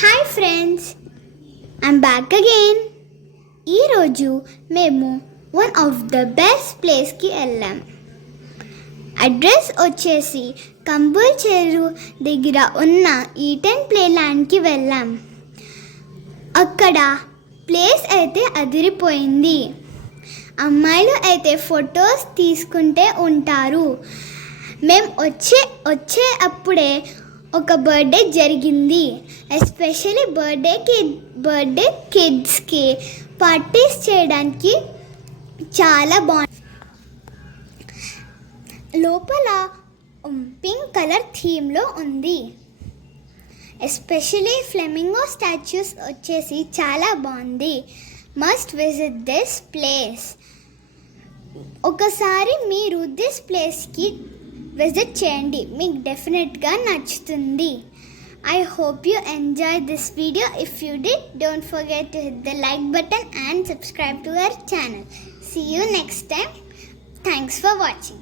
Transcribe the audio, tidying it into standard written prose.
Hi friends, I'm back again. ఈరోజు మేము one of the best ప్లేస్కి వెళ్ళాం. అడ్రస్ వచ్చేసి కంబోల్ చెరువు దగ్గర ఉన్న ఈటెన్ ప్లే ల్యాండ్కి వెళ్ళాం. అక్కడ ప్లేస్ అయితే అదిరిపోయింది. అమ్మాయిలు అయితే ఫొటోస్ తీసుకుంటే ఉంటారు. మేము వచ్చే అప్పుడే ఒక బర్త్డే జరిగింది. ఎస్పెషల్లీ బర్త్డే కిడ్స్కి పార్టీస్ చేయడానికి చాలా బాగుంది. లోపల పింక్ కలర్ థీమ్లో ఉంది. ఎస్పెషల్లీ ఫ్లెమింగో స్టాచ్యూస్ వచ్చేసి చాలా బాగుంది. Must visit this place. ఒకసారి మీరు దిస్ ప్లేస్కి విజిట్ చేయండి, మీకు డెఫినెట్గా నచ్చుతుంది. I hope you enjoyed this video. If you did, don't forget to hit the like button and subscribe to our channel. See you next time. Thanks for watching.